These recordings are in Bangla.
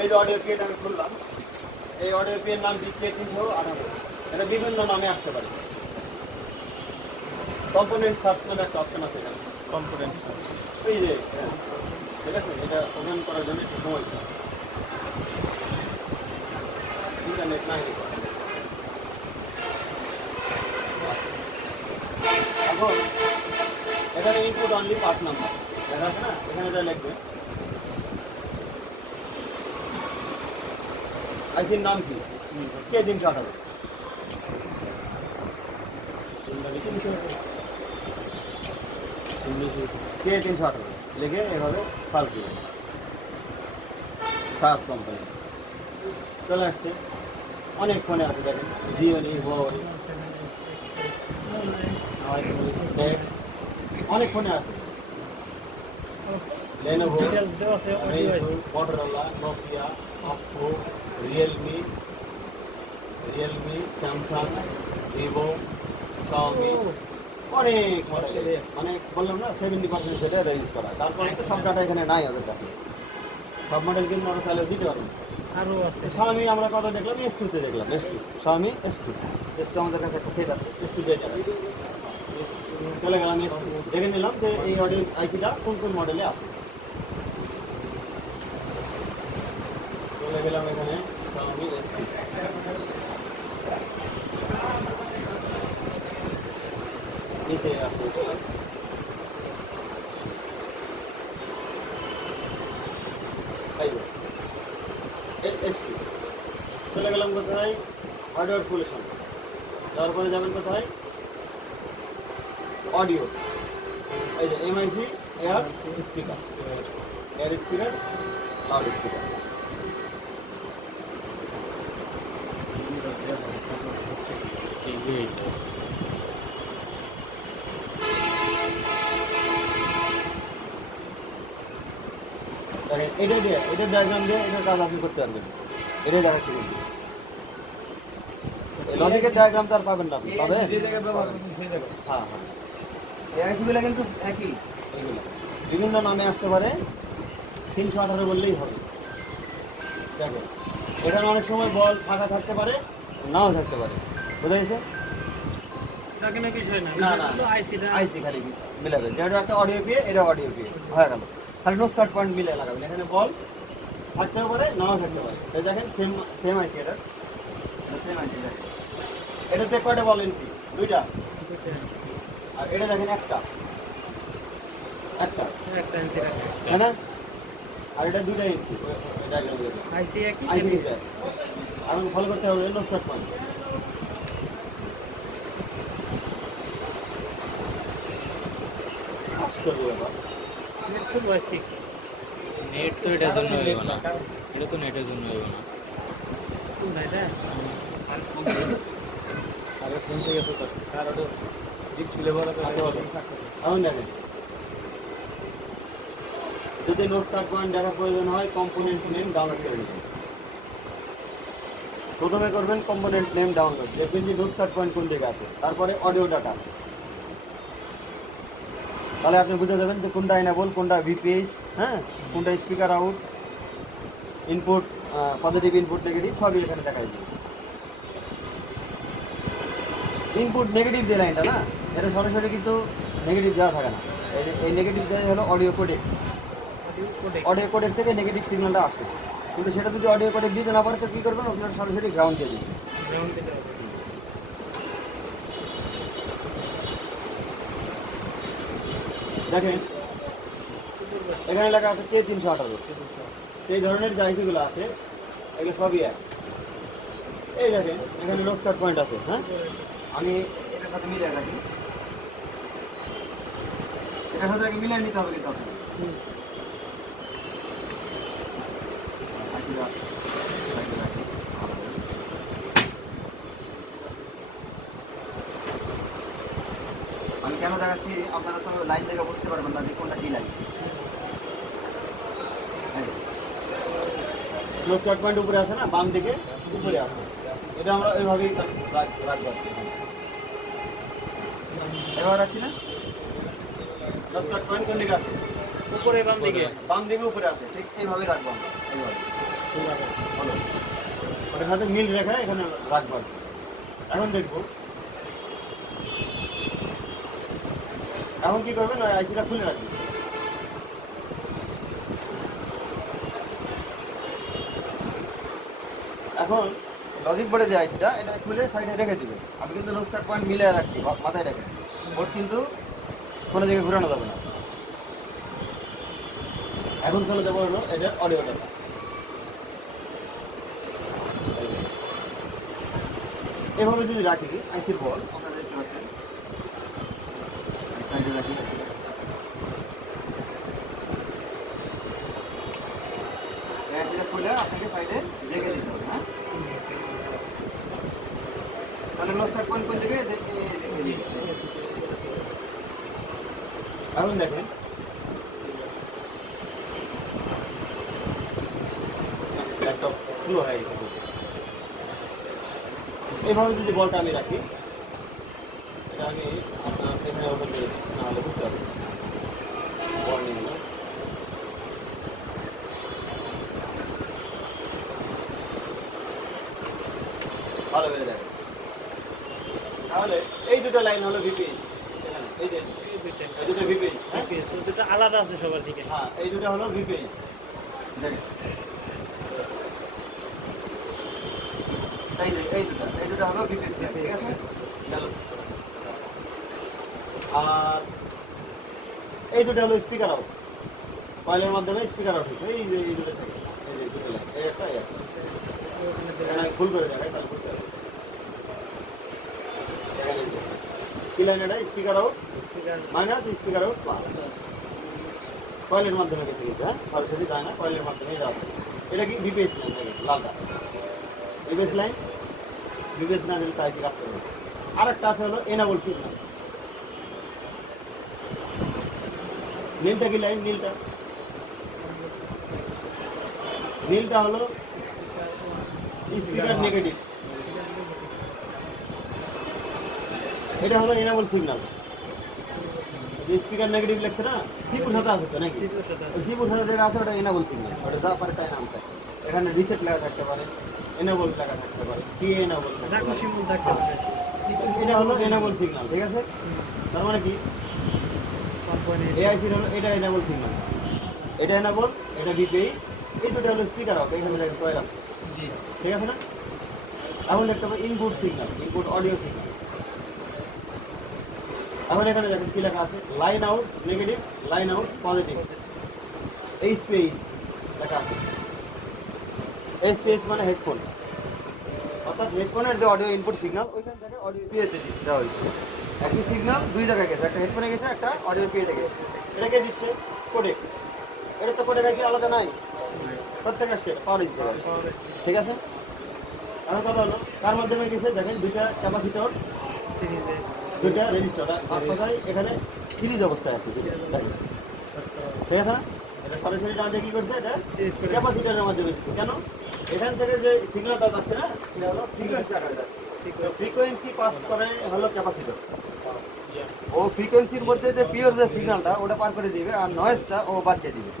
এই যে অডিও পিএটা আমি খুললাম, এই অডিও পিএর নাম কি K318, এটা বিভিন্ন নামে আসতে পারে। কম্পোনেন্ট সার্চ নামে একটা অপশন আছে এখানে, কম্পোনেন্ট সার্চ। এই যে হ্যাঁ, ঠিক আছে, এটা ওপেন করার জন্য একটু সময় চাই, ইন্টারনেট নাই রে। এখন এখানে ইনপুট অনলি পার্ট নাম্বার দেখা আছে না, এখানে যা লিখবে আইসির নাম কি K318, K318 লিখে এভাবে সার্চ দিবেন, সার্চ কোম্পানি চলে আসছে। অনেক ফোনে আছে দেখেন, জিওনি, হুয়াওয়ে, অনেক ফোনে আছে, Lenovo, Motorola, Nokia, Oppo, Realme, Samsung, Vivo, Xiaomi, অনেক মডেল, মানে বললাম না 70% সেটা রেঞ্জ করা। তারপরে তো সব ডাটা এখানে নাই ওদের কাছে, সব মডেল কিন্তু আমরা চাইলে দিতে পারবো। আরও আছে শাওমি আমরা কত দেখলাম, S2 তে দেখলাম, S2 শাওমি S2 আমাদের কাছে একটা সেট আছে, S2 দিয়ে যাবে। চলে গেলাম S2, দেখে নিলাম যে এই অডিও আইসিটা কোন কোন মডেলে আছে। চলে গেলাম এখানে শাওমি S2, এতে আছে S2। চলে গেলাম কোথায়, হার্ডওয়্যার সলিউশন, তারপরে যাবেন কোথায়, অডিও, এই যে MIC air speaker, loud speaker. এটা দিয়ে, এটার ডায়াগ্রাম দিয়ে এটার কাজ আপনি করতে পারবেন, এটাই দেখাচ্ছি কিন্তু লজিকের ডায়াগ্রাম তো আর পাবেন না আপনি, পাবেন? হ্যাঁ হ্যাঁ, এই আইসিগুলো কিন্তু একই, এইগুলো বিভিন্ন নামে আসতে পারে, 318 বললেই হবে। দেখো এখানে অনেক সময় বল ফাঁকা থাকতে পারে, নাও থাকতে পারে, বুঝা গেছে? এটা কোনো বিষয় না, না না, আইসিটা আইসি খালি মিলাবে, যেটা একটা অডিও পিএ, এটা অডিও পিএ হয়ে গেল, খালি নোজ কাট পয়েন্ট মিলে লাগাবেন। এখানে বল থাকতেও পারে, নাও থাকতে পারে। এই দেখেন সেম আইসি, এটা সেম আইসি, দেখেন এটাতে কয়টা বল এনসি, দুইটা, আর এটা দেখেন একটা একটা আনসার আছে, তাই না? আর এটা দুইটা এনসি, আইসি একই আইসি দুইটা। এখন ফলো করতে হবে নোজ কাট পয়েন্ট। আশ্চর্য ব্যাপার, শুধু ভয়েস কি নেট তো এটার জন্য হইব না, এটা তো নেটের জন্য হইব না। কোনটা এটা? আরে ফোন থেকে গেছে তো স্যার, ওটা ডিসপ্লে বড় করে এখন দেখেন, যদি নোজ কাট পয়েন্ট দেখা প্রয়োজন হয়, কম্পোনেন্ট নেম ডাউনলোড করে নেবেন। প্রথমে করবেন কম্পোনেন্ট নেম ডাউনলোড, দেখবেন যে নোজ কাট পয়েন্ট কোন জায়গায় আছে, তারপরে অডিও ডাটা, তাহলে আপনি বুঝে যাবেন যে কোনটা এনাবল, কোনটা ভিপিএস, হ্যাঁ, কোনটা speaker out, input, positive input, negative, সবই এখানে দেখাই দিবে। ইনপুট নেগেটিভ যে লাইনটা না, এটা সরাসরি কিন্তু নেগেটিভ দেওয়া থাকে না, এই নেগেটিভ দেওয়া হলো অডিও কোডেক, অডিও কোডেক থেকে নেগেটিভ সিগন্যালটা আসে, কিন্তু সেটা যদি অডিও কোডেক দিতে না পারে তো কী করবেন, আপনার সরাসরি গ্রাউন্ড দিয়ে দিবেন। গ্রাউন্ড দিতে হবে। দেখেন এখানে লেখা আছে K318, এই ধরনের যে আইসিগুলো আছে এগুলো সবই এক। এই দেখেন এখানে নোজ কাট পয়েন্ট আছে, হ্যাঁ, আমি এটার সাথে মিলিয়ে রাখি, এটার সাথে আগে মিলিয়ে নিতে হবে কিন্তু আপনাকে। আমি কেন দেখাচ্ছি, আপনারা তো লাইন দেখে বুঝতে পারবেন না যে কোনটা কি লাইন। ক্লোজ কাট পয়েন্ট উপরে আছে না, বাম দিকে উপরে আছে, এটা আমরা ওইভাবেই রাখবো। এবার রাখছি না, ক্লোজ কাট পয়েন্ট কোন দিকে আছে, উপরে বাম দিকে বাম দিকে উপরে আছে, ঠিক এইভাবেই রাখবো আমরা, এইভাবে। হলো ওটার সাথে মিল রেখে এখানে রাখবো আর কি। এখন দেখবো এখন কি করবেন ওই আইসিটা খুলে রাখবেন। এখন লজিক বোর্ডে যে আইসিটা এটা খুলে সাইডে রেখে দিবেন। আমি কিন্তু নো স্টার্ট পয়েন্ট মিলে রাখছি মাথায় রেখে, বোর্ড কিন্তু কোনো জায়গায় ঘুরানো যাবে না। এখন চলে যাবো হলো এটার অডিও ডাটা। এভাবে যদি রাখি আইসির বল আপনারা দেখতে পাচ্ছেন সাইডে রাখি, আইসিটা খুলে আপনাকে সাইডে রেখে দিতে হবে। হ্যাঁ, তাহলে নো স্টার্ট পয়েন্ট কোন জায়গায় এখন দেখেন ল্যাপটপ স্লো হয়ে গেছে। এইভাবে যদি বলটা আমি রাখি, এটা আমি আপনার এখানে ওপেন করে দিই, নাহলে বুঝতে পারবেন বল নিয়ে নিলাম। ভালো করে দেখেন, তাহলে এই দুটো লাইন হলো ভিপিএস। এখানে এই যে এই দুটো ভিপিএস, হ্যাঁ দুটো আলাদা আছে সবার দিকে। হ্যাঁ এই দুটো হলো ভিপিএস। দেখেন এই দুটো হলো ভিপিএস, ঠিক আছে। আর এই দুটো হলো স্পিকার আউট, কয়েলের মাধ্যমে স্পিকার আউট হচ্ছে। এই যে এই দুটো থেকে এই যে দুটো লাইন, এই একটা এই একটা। এখানে আমি ফুল করে দেখাই তাহলে বুঝতে পারবেন। এখানে কি লাইন এটা speaker out minus speaker out plus, কয়েলের মাধ্যমে গেছে কিন্তু, হ্যাঁ সরাসরি যায় না, কয়েলের মাধ্যমে যাওয়া। এটা কি ভিপিএস লাইন, দেখেন লালটা ভিপিএস লাইন। ভিপিএস না দিলে তাই কাজ করবে। আর একটা আছে হলো এনাবল সিগন্যাল। নীলটা কি লাইন, নীলটা হলো স্পিকার নেগেটিভ, এটা হলো এনাবল সিগন্যাল। যে স্পিকার নেগেটিভ লেখছে না, সিপুর সাথে আছে তো নাকি, ওই সিপুর সাথে যেটা আছে ওটা এনাবল সিগন্যাল। ওটা যা পারে তাই নাম থাকে। এখানে রিসেট লেখা থাকতে পারে, এনাবল লেখা থাকতে পারে, কি এনাবল এটা হলো এনাবল সিগন্যাল, ঠিক আছে। তার মানে কি এআইসির হলো এটা এনাবল সিগন্যাল, এটা এনাবল, এটা ভিপিএস। এই দুটো হলো স্পিকার আউট, এখানে দেখেন কয়েল আছে, ঠিক আছে না। এখন দেখতে হবে input signal, input audio signal. এখন এখানে দেখেন কি লেখা আছে, line out negative, line out positive. এই স্পেস লেখা আছে, এই স্পেস মানে হেডফোন, অর্থাৎ হেডফোনের যে অডিও ইনপুট সিগন্যাল ওইখান থেকে অডিও পিএতে দেওয়া হয়েছে। একই সিগন্যাল দুই জায়গায় গেছে, একটা হেডফোনে গেছে, একটা অডিও পিএতে গেছে। এটাকে দিচ্ছে কোডেক, এটা তো কোডেক কি আলাদা নাই, প্রত্যেক আসছে পাওয়ার দিতে পারে, ঠিক আছে। এখন কথা হলো তার মাধ্যমে গেছে, দেখেন দুইটা ক্যাপাসিটর, দুইটা রেজিস্টার, আর কোথায় এখানে সিরিজ অবস্থায় আছে, ঠিক আছে না। এটা সরাসরি না দিয়ে কি করছে, এটা ক্যাপাসিটরের মাধ্যমে দিচ্ছে। কেন, এখান থেকে যে সিগন্যালটা যাচ্ছে না, সেটা হলো ফ্রিকোয়েন্সি আকারে যাচ্ছে। ফ্রিকোয়েন্সি পাস করে হলো ক্যাপাসিটর, ও ফ্রিকোয়েন্সির মধ্যে যে পিওর যে সিগন্যালটা ওটা পার করে দিবে, আর নয়েজটা ও বাদ দিয়ে দিবে।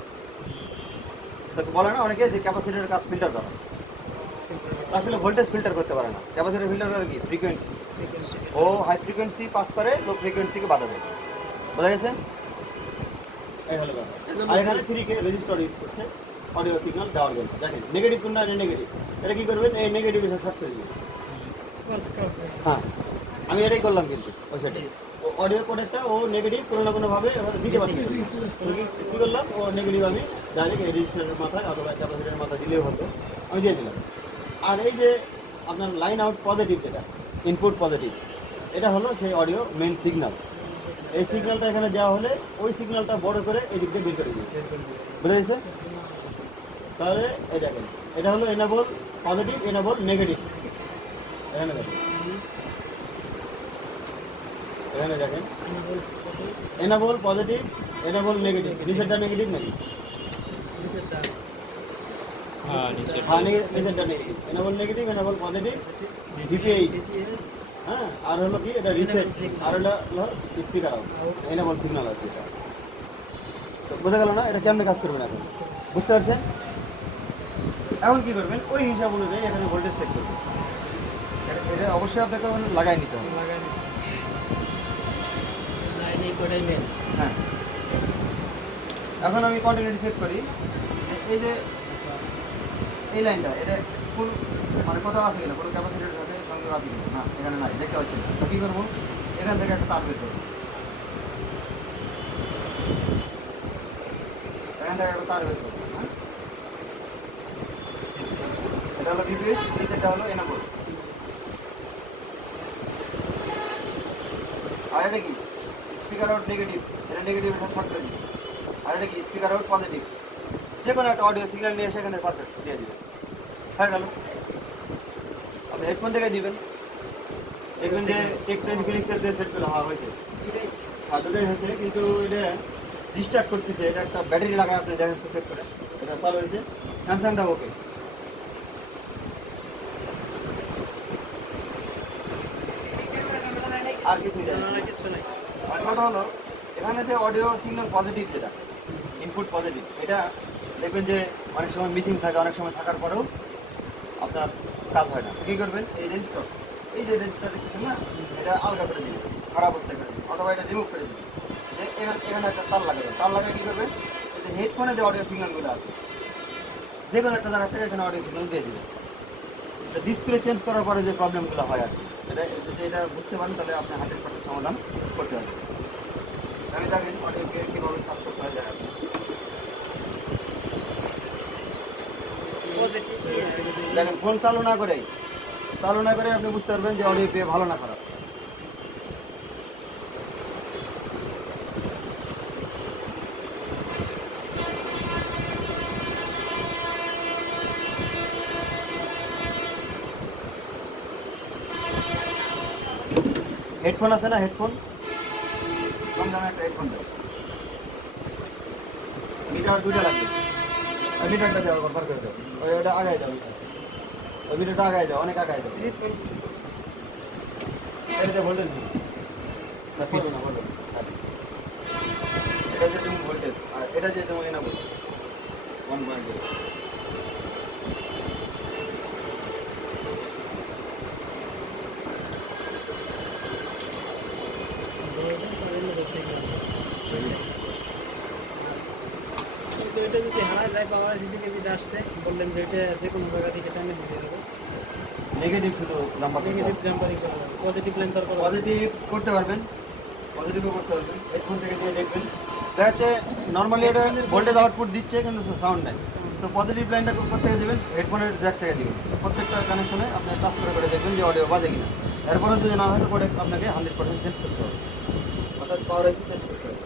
তো বলে না অনেকে যে ক্যাপাসিটরের কাজ ফিল্টার করা, আসলে ভোল্টেজ ফিল্টার করতে পারে না। ক্যাপাসিটর ফিল্টার করে কি ফ্রিকোয়েন্সি, ও হাই ফ্রিকোয়েন্সি পাস করে, লো ফ্রিকোয়েন্সিকে বাধা দেয়। বোঝা গেছে। এই হলো ব্যাপার। আর এখানে সিরিকে রেজিস্টার ইউজ করছে অডিও সিগন্যাল দেওয়ার জন্য। দেখেন নেগেটিভ কোনটা, এটা নেগেটিভ, এটা কি করবেন, এই নেগেটিভের সাথে শর্ট করে দিবেন। হ্যাঁ আমি এটাই করলাম, কিন্তু ওই সাইডে অডিও কোডেকটা ও নেগেটিভ কোনো না কোনোভাবে দিতে পারছি। কী করলাম, ও নেগেটিভ আমি ডাইরেক্ট এই রেজিস্টারের মাথায় অথবা ক্যাপাসিটারের মাথায় দিলেও হতো, আমি দিয়ে দিলাম। আর এই যে আপনার লাইন আউট পজিটিভ, যেটা ইনপুট পজিটিভ, এটা হলো সেই অডিও মেন সিগন্যাল। এই সিগন্যালটা এখানে দেওয়া হলে ওই সিগন্যালটা বড় করে এই দিক দিয়ে বের করে দিই। বুঝা গেছে। তাহলে এই দেখেন এটা হলো এনাবল পজিটিভ, এনাবল নেগেটিভ। এখানে দেখেন, এখানে দেখেন এনাবল পজিটিভ, এনাবল নেগেটিভ। নিচেরটা নেগেটিভ নাকি, হ্যাঁ নিচে হ্যাঁ নিচেরটা negative, enable negative, enable positive, VPS. হ্যাঁ আর হলো কি এটা রিসেট, আর হলো স্পিকার আউট, এনাবল সিগন্যাল আছে এটা। তো বোঝা গেল না এটা কেমনে কাজ করবে না, এখন বুঝতে পারছেন। এখন কি করবেন ওই হিসাব অনুযায়ী এখানে ভোল্টেজ চেক করবেন। এটা অবশ্যই আপনাকে লাগাই নিতে হবে। লাইনে কোটাই মেন। হ্যাঁ, এখন আমি কন্টিনিউটি চেক করি যে এই যে এই লাইনটা এটা কোন মানে কোথাও আছে কিনা, কোনো ক্যাপাসিটির সাথে সংযোগ আছে কিনা, না এখানে নাই, দেখতে পাচ্ছি না। তো কী করবো, এখান থেকে একটা তার বের করবো, এখান থেকে একটা তার বের করবো। হ্যাঁ, এটা হলো ভিপিএস, এই সেটটা হলো এনাবোর্ড। আর এটা কি স্পিকার আউট নেগেটিভ, এটা নেগেটিভ, এটা শর্ট করে দিই। আর এটা কি স্পিকার আউট পজিটিভ, যে কোনো একটা অডিও সিগন্যাল নিয়ে সেখানে পারফেক্ট দিয়ে দিবেন, হয়ে গেল। আপনি হেডফোন থেকে দিবেন, দেখবেন যে টেক-10 ফিনিক্সের যে সেটগুলো হওয়া হয়েছে দুটোই হয়েছে, কিন্তু এটা ডিস্টার্ব করতেছে। এটা একটা ব্যাটারি লাগায় আপনি দেখেন তো চেক করে, এটা চালু হয়েছে। স্যামসাংটা ওকে। আর কিছু কিছু নাই। আর কথা হলো এখানে যে অডিও সিগন্যাল পজিটিভ, যেটা ইনপুট পজিটিভ, এটা দেখবেন যে অনেক সময় মিসিং থাকে, অনেক সময় থাকার পরেও আপনার কাজ হয় না। কী করবেন, এই রেজিস্টার, এই যে রেজিস্টার দেখতেছেন না, এটা আলগা করে দিবেন, খারাপ অবস্থায় করে দিবেন, অথবা এটা রিমুভ করে দিবেন। এখানে একটা তার লাগাবেন, তার লাগিয়ে কী করবেন, এই যে হেডফোনে যে অডিও সিগন্যালগুলো আছে যে কোনো একটা জায়গা থেকে এখানে অডিও সিগন্যাল দিয়ে দিবেন। ডিসপ্লে চেঞ্জ করার পরে যে প্রবলেমগুলো হয় আর কি, এটা যদি এটা বুঝতে পারেন তাহলে আপনি 100% সমাধান করতে পারবেন। আমি দেখেন অডিওকে কীভাবে কাজ করতে হয় দেখা দেখেন। ফোন চালু না করে আপনি বুঝতে পারবেন যে অডিও পেয়ে ভালো না খারাপ। হেডফোন আছে না, হেডফোন কম দামে একটা হেডফোন দেয়, মিটার দুইটা লাগবে। ওই মিটারটা দেওয়ার পর করে দেবো, ওইটা আগায় যাও, ওই মিটারটা আগায় যাও, অনেক আগায় যাও। এটা ভোল্টেজ নেই, এটা যে তুমি ভোল্টেজ, আর এটা যে তুমি এনা বলছো 1.0। এটা যদি হারায় যায়, পাওয়ার যেদিকে যেটা আসছে বললেন যে এটা যে কোনো জায়গা থেকে টাইমে দিতে হবে। নেগেটিভ শুধু নাম্বার নেগেটিভ জাম্পারিং করা যাবে, পজিটিভ লাইন তার করা পজিটিভ করতে পারবেন, পজিটিভও করতে পারবেন। হেডফোন থেকে দিয়ে দেখবেন, দেখা যাচ্ছে নর্মালি এটা ভোল্টেজ আউটপুট দিচ্ছে কিন্তু সাউন্ড নাই। তো পজিটিভ লাইনটা থেকে দেবেন, হেডফোনের জ্যাক থেকে দিবেন। প্রত্যেকটা কানেকশনে আপনি টাচ করে দেখবেন যে অডিও বাজে কিনা। এরপরে যদি না হয় তো পরে আপনাকে 100% চেঞ্জ করতে হবে, অর্থাৎ পাওয়ার আইসি চেঞ্জ করতে হবে।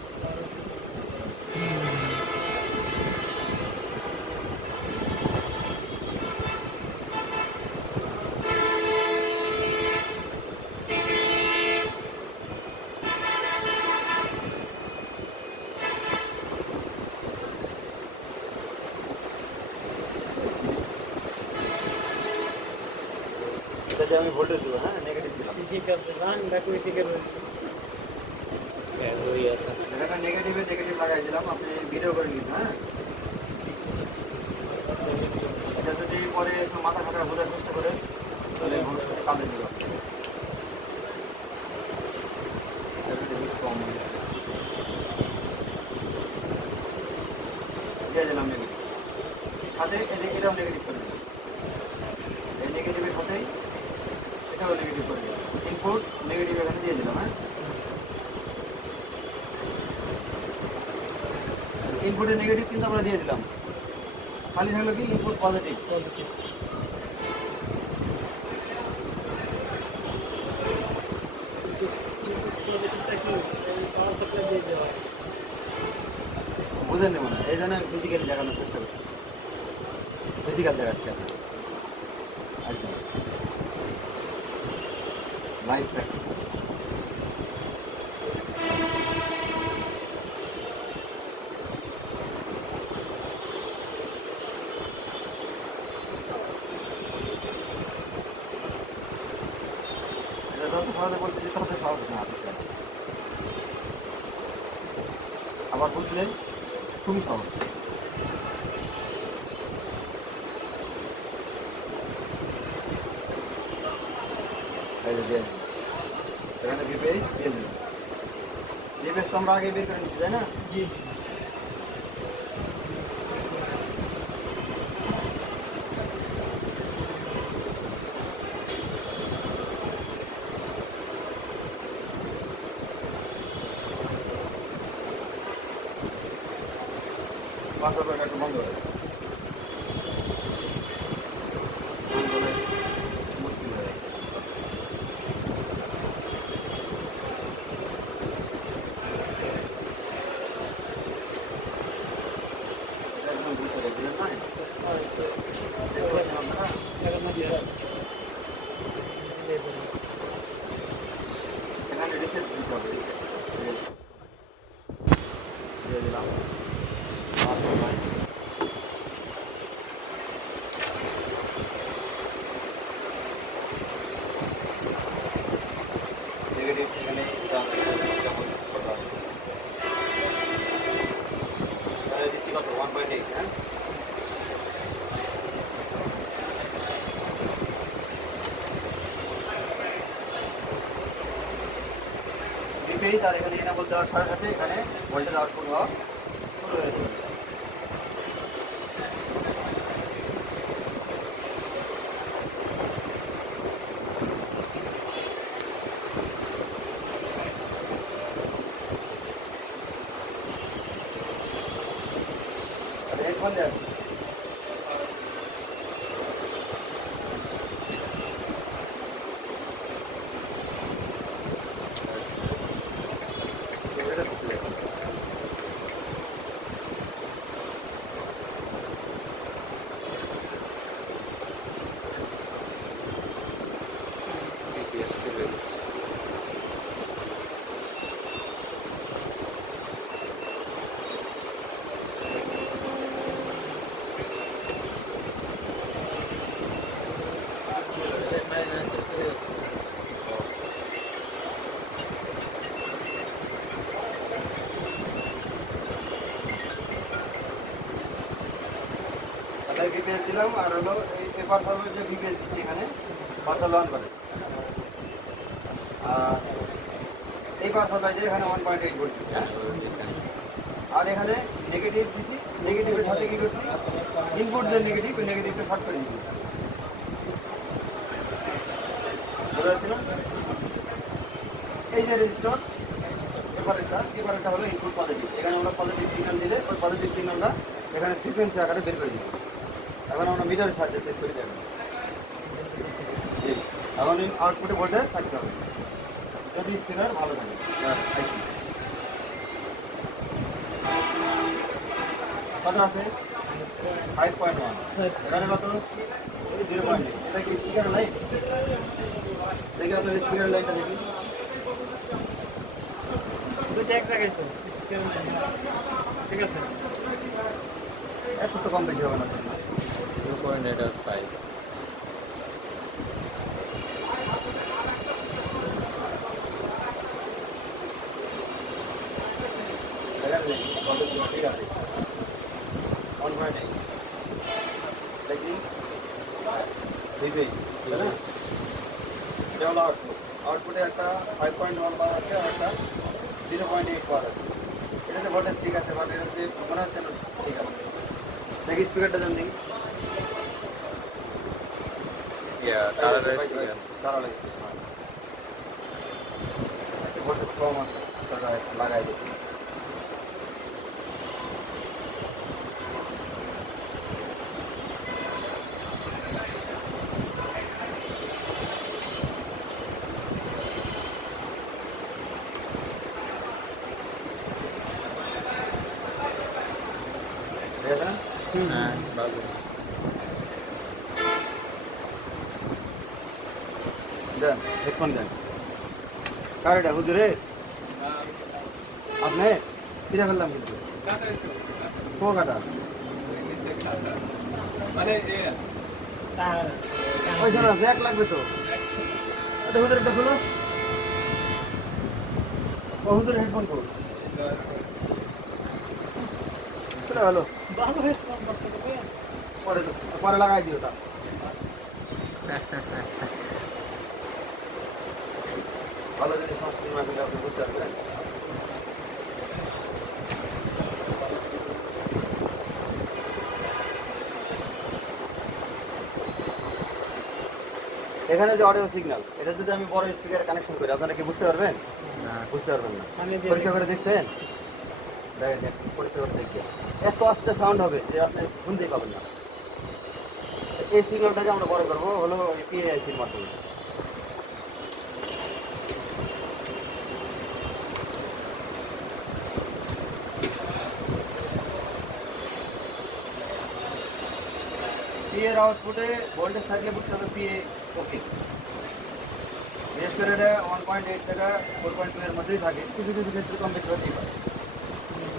এটাতে আমি ভোল্টেজ দেবো, হ্যাঁ নেগেটিভ দিলাম, ঠিক আছে। রান ব্যাক ওই দিকে রয়েছে। ওই আছে। এখানে নেগেটিভে নেগেটিভ লাগাই দিলাম, আপনি ভিডিও করে নিন। হ্যাঁ, এটা যদি পরে একটু মাথা খাটা বোঝার চেষ্টা করে তাহলে ভবিষ্যতে কাজে দেবে। কম হয়ে যাবে, দিয়ে দিলাম নেগেটিভ, সাথে এটাও নেগেটিভ করে দিলাম, এই নেগেটিভের সাথেই এটাও নেগেটিভ করে দিলাম। ইনপুট নেগেটিভ এখানে দিয়ে দিলাম। হ্যাঁ, ইনপুটের নেগেটিভ কিন্তু আমরা দিয়ে দিলাম, খালি থাকলো কি ইনপুট পজিটিভ। পজিটিভ পজিটিভটা কি পাওয়ার সাপ্লাই দিয়ে দেওয়া হয়। বুঝে নেব না, এই জন্য আমি ফিজিক্যালি দেখানোর চেষ্টা করছি, ফিজিক্যাল দেখাচ্ছি আপনার একদম লাইভ প্র্যাকটিস। এটা যত সহজে বলতে যে তত সহজ না, আবার বুঝলেন খুবই সহজ। এই যে দিয়ে দিন। এখানে ভিপিএস দিয়ে দিন। ভিপিএস তো আমরা আগে বের করে নিচ্ছি, তাই না? জি পাসওয়ার্ড একটু বন্ধ করে মুশকিল হয়ে যাচ্ছে। একদম বুঝতে পারছি না। দেখতে পাচ্ছেন আপনারা? এখন মাঝে এখানে রিসেট দিতে হবে, রিসেট দিয়ে দিলাম। পাসওয়ার্ড নাই। নেগেটিভ এখানে যেমন ছোট আছে। তাহলে দিচ্ছি কত? 1.8, হ্যাঁ? ভিপিএস আর এখানে এনাবল দেওয়ার সাথে সাথে এখানে ভোল্টেজ আউটপুট হওয়া শুরু হয়ে যাবে। হেডফোন দেন। এটা তো play করো। বিপিএস খুলে দিচ্ছি। তাহলে ভিপিএস দিলাম আর হলো এই পার্সেলের যে ভিপিএস দিচ্ছি এখানে পার্সেল অন করে। আর এই পার্সেলটা যে এখানে 1.8 ভোল্ট দিচ্ছি, হ্যাঁ? আর এখানে নেগেটিভ দিছি, নেগেটিভের সাথে কি করছি? ইনপুট যে নেগেটিভ, ওই নেগেটিভটা শর্ট করে দিচ্ছি। বুঝতে পারছি না? এই যে রেজিস্টার এবারেরটা হলো ইনপুট পজিটিভ। এখানে আমরা পজিটিভ সিগন্যাল দিলে ওই পজিটিভ সিগন্যালটা এখানে ফ্রিকোয়েন্সি আকারে বের করে দিব। এখন আমরা মিটারের সাহায্যে চেক করে দেব। জি, এখন আউটপুটে ভোল্টেজ থাকতে হবে যদি স্পিকার ভালো থাকে। কত আছে? 5.1। এখানে কত? 0.8। এটা কি স্পিকার লাইন? দেখি আপনার স্পিকার লাইনটা দেখি। দুইটা এক জায়গায় তো ঠিক আছে। এত তো কম বেশি হবে না। 2.8 আর 5 এখানে দেখি কত ঠিক আছে। 1.8 দেখি তাই না? এটা হলো আউটপুট। আউটপুটে একটা 5.1 পাওয়া যাচ্ছে আর একটা 0.8 পাওয়া যাচ্ছে। এটাতে ভোল্টেজ ঠিক আছে, বাট এটাতে মনে হচ্ছে না ঠিক আছে। দেখি স্পিকারটা দেন দেখি। তারা স্পিকার তারা লাগে ভোল্টেজ কম আছে, লাগাই দিচ্ছি। ঠিক আছে না? হ্যাঁ ভালো দেন হেডফোন দেন। কার এটা হুজুরে? আপনি কিনে ফেললাম কিন্তু কো কাটা ওই শোনা জ্যাক লাগবে তো। এটা হুজুর এটা খুলো। ও হুজুর হেডফোন কো চলে হলো। ভালো হয়েছে কম কষ্ট করবে। পরে পরে লাগাই দিও তা। ভালো জিনিস সংস্কৃতি না পেলে আপনি বুঝতে পারবেন। এখানে যে অডিও সিগন্যাল, এটা যদি আমি বড় স্পিকারে কানেকশন করি আপনারা কি বুঝতে পারবেন? বুঝতে পারবেন না। আমি দিয়ে পরীক্ষা করে দেখছেন? দেখেন, পরীক্ষা করে দেখি এত আস্তে সাউন্ড হবে যে আপনি শুনতেই পাবেন না। এই সিগন্যালটাকে আমরা বড় করবো হলো পিএআইসির মাধ্যমে। পিএর আউটপুটে ভোল্টেজ থাকলে বুঝতে হবে পিএ ওকে। বিশেষ করে এটা 1.8 থেকে 4.2 এর মধ্যেই থাকে, কিছু কিছু ক্ষেত্রে কম বেশি হতেই পারে,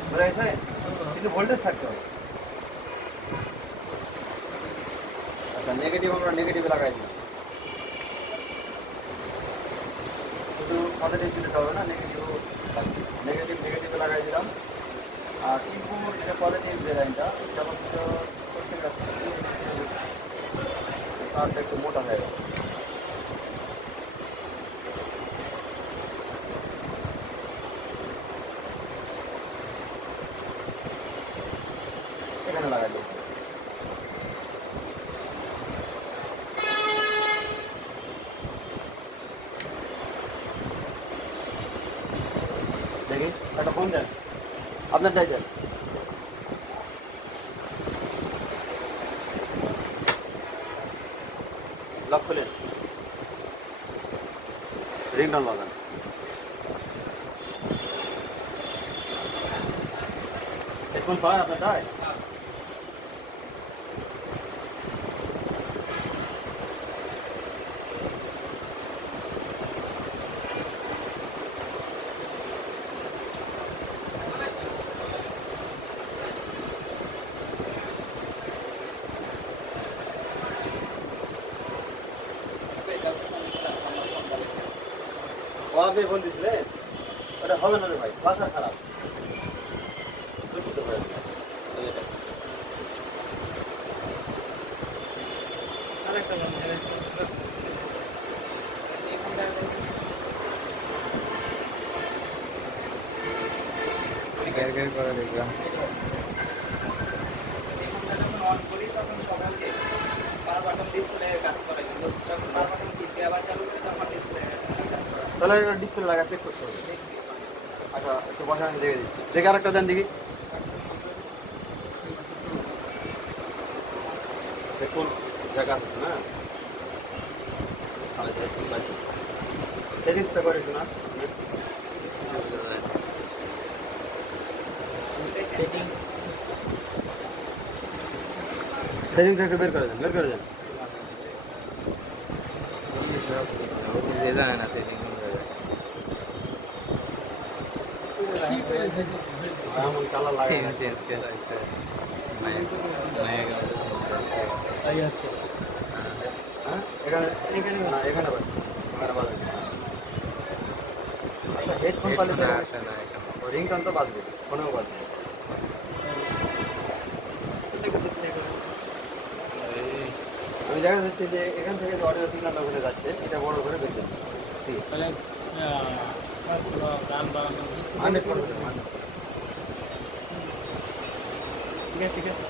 বোঝা গেছে? কিন্তু ভোল্টেজ থাকতে হবে। আচ্ছা, নেগেটিভ আমরা নেগেটিভে লাগাই দিই, শুধু পজিটিভ দিতে হবে না, নেগেটিভও নেগেটিভ নেগেটিভে লাগাই দিলাম। আর কিবোর্ড এটা পজিটিভ যে লাইনটা ক্যাপাসিটর করতে গেছে তারটা একটু মোটা হয়ে গেল। এখানে লাগাই দেবো। দেখি একটা ফোন দেন, আপনারটাই দেন। লক খুলেন, রিংটন লাগান। হেডফোন পায় আপনারটাই? ওয়াকে ফোন দিছিলে? ওটা হবে না রে ভাই, বাসা খারাপ। দুঃখিত ভাই। আরেকটা বানাই, আরেকটা। গ্যার গ্যার করে দেখলাম। তাহলে ডিসপ্লে লাগা চেক করতে হবে। আচ্ছা, একটু বসে আমি দেখে দিচ্ছি। দেখে আরেকটা দেন দেখি। দেখুন জায়গা আছে না, সেটিংসটা করে শোনা। সেটিং সেটিংসটা একটু বের করে দেন, বের করে দেন। সে জানে না সেটিং কোনটা যায়। এমন কালার লাগে সিম চেঞ্জ করে লাগছে। মায়া মায়া গেল। তাই আছে। হ্যাঁ, এখানে এখানে না, এখানে বাজে, এখানে বাজে। আচ্ছা, হেডফোন পালে হেডফোন আসে না এখানে। রিংটন তো বাজবে, ফোনেও বাজবে। এটাকে সেট করে। আমি দেখা যাচ্ছে যে এখান থেকে যে অডিও সিগন্যাল ওখানে যাচ্ছে, এটা বড় করে বের করতে তাহলে পুরো গান বানানো হবে। ঠিক আছে ঠিক আছে